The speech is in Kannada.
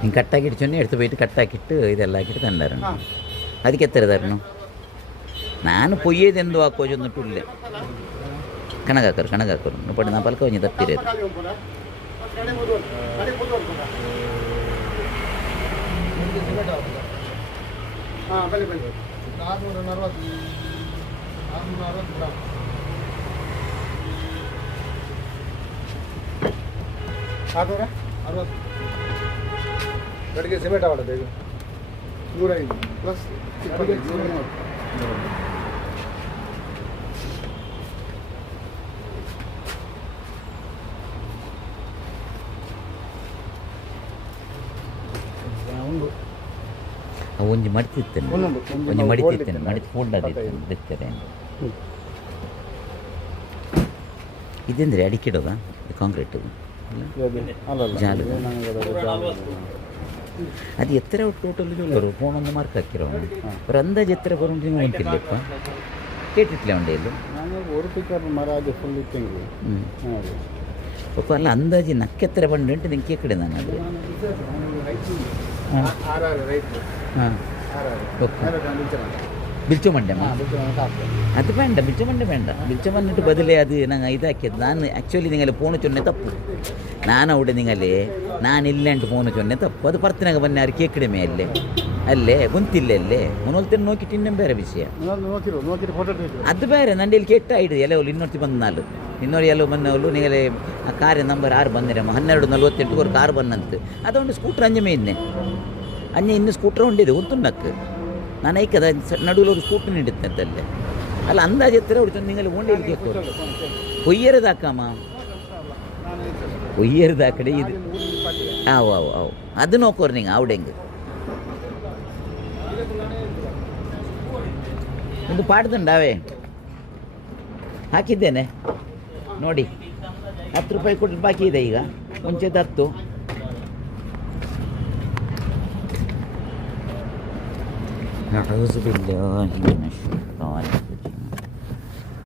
ಹಿಂಗೆ ಕಟ್ಟಾಕಿಟ್ಟು ಚೊನ್ನೆ ಎಡ್ತು போயிட்டு ಕಟ್ಟಾಕಿಟ್ಟು ಇದೆಲ್ಲ ಹಾಕಿಟ್ಟು ತಂದಾರಣ್ಣ ಅದಕ್ಕೆ ಎತ್ತರದಾರನು ನಾನು ಪೊಯ್ಯದೆಂದು ಹಾಕೋಜೊಂದುಂಟು ಕಣಗಾಕರು ಪಟ್ಟು ನಾ ಪಲ್ಕ ಒಂಜಿ ತಪ್ಪಿರೋದು ಗಡಿಗೆ ಸಿಮೆಂಟ್ ಆವಡದೆ ಈಗ 105 ಪ್ಲಸ್ 25 ಒಂಜಿ ಮಡಿತಿತ್ತೇನೆ ಒಂಜಿ ಮಡಿತಿತ್ತೇನೆ ಮಡಿತು ಫೋಲ್ಡ್ ಆಗಿರ್ತೇನೆ ಇದಂದ್ರೆ ಅಡಿಕೆಡೋದ ಕಾಂಕ್ರೀಟ್ ಜಾಲು ಅದು ಎತ್ತರ ಟೋಟಲ್ ಜೋಲರು ಫೋನೊಂದು ಮಾರ್ಕ್ ಹಾಕಿರೋ ஒரு ಅಂದಾಜು ಎತ್ತರ ಬರೋದು ನೀವು ಅಂತಿಲ್ಲಪ್ಪ ಕೇಟಿಟ್ಲೆ ಉಂಡೆಯಲ್ಲೂ ಒಪ್ಪ ಅಲ್ಲ ಅಂದಾಜು ನಕ್ಕೆತ್ತರ ಬಂಡು ಉಂಟು ನಿಂಗೆ ಕೇಕಡೆ ನಾನು ಅದು ಹಾಂ ಓಕೆ ಬಿಲ್ಚು ಮಂಡ್ಯಮ್ಮ ಅದು ಬೇಡ ಬಿಲ್ಚು ಮಂಡ್ಯ ಬೇಡ ಬಿಲ್ಚು ಮಂಡ್ಯ ಬದಲೇ ಅದು ನಂಗೆ ಇದು ಹಾಕಿದ್ದು ನಾನು ಆ್ಯಕ್ಚುಲಿ ನಿಂಗಲ್ಲಿ ಫೋನು ಚೊನ್ನೆ ತಪ್ಪು ನಾನು ಅವಡೆ ನಿಂಗಲ್ಲಿ ನಾನು ಇಲ್ಲೇ ಉಂಟು ಫೋನು ಚೊನ್ನೆ ತಪ್ಪು ಅದು ಪರ್ತಿನಾಗ ಬನ್ನಿ ಯಾರು ಕೇಕಡಿಮೆ ಅಲ್ಲೇ ಗುಂತಿಲ್ಲ ಅಲ್ಲೇ ಮುನ್ನೊಲ್ತೇನೆ ನೋಕಿಟ್ಟು ಇನ್ನೂ ಬೇರೆ ವಿಷಯ ಅದು ಬೇರೆ ನಂದು ಇಲ್ಲಿ ಕೆಟ್ಟ ಐಡು ಎಲ್ಲವಳು ಇನ್ನೊರ್ತಿ ಬಂದು ನಾಲು ಇನ್ನೂರು ಎಲ್ಲೋ ಬಂದವಳು ನಿಂಗಲೇ ಆ ಕಾರಿನ ನಂಬರ್ 6 ಬಂದಿರಮ್ಮ 12:48 ಕಾರ್ ಬಂದಂತು ಅದೊಂದು ಸ್ಕೂಟ್ರ್ ಅಂಜಮೆ ಇನ್ನೆ ಅಂಜೆ ಇನ್ನು ಸ್ಕೂಟ್ರ್ ಉಂಡಿದೆ ಉಂತುಂಡಕ್ಕೆ ನಾನು ಐಕದ ನಡುவில் ஒரு ಸ್ಕೂಟ್ರ್ ನಿಂಡಿತ್ತಂತಲ್ಲೇ ಅಲ್ಲ ಅಂದಾಜು ಎತ್ತರ ಹೊಡಿತು ನಿಂಗಲ್ಲಿ ಓಂಡೇಲಿ ಕೇಳ್ಕೊ ಒಯ್ಯರದಾಕಮ್ಮ ಒಯ್ಯರದ ಆ ಕಡೆ ಇದು ಅವು ಅದು ನೋಕೋರು ನಿಂಗೆ ಅವಡೆಂಗೆ ಒಂದು ಪಾಡ್ದುಂಡಾವೇ ಹಾಕಿದ್ದೇನೆ ನೋಡಿ 10 ರೂಪಾಯಿ ಕೊಟ್ಟು ಬಾಕಿ ಇದೆ ಈಗ ಮುಂಚೆದು 10 أعوذ بالله من الشيطان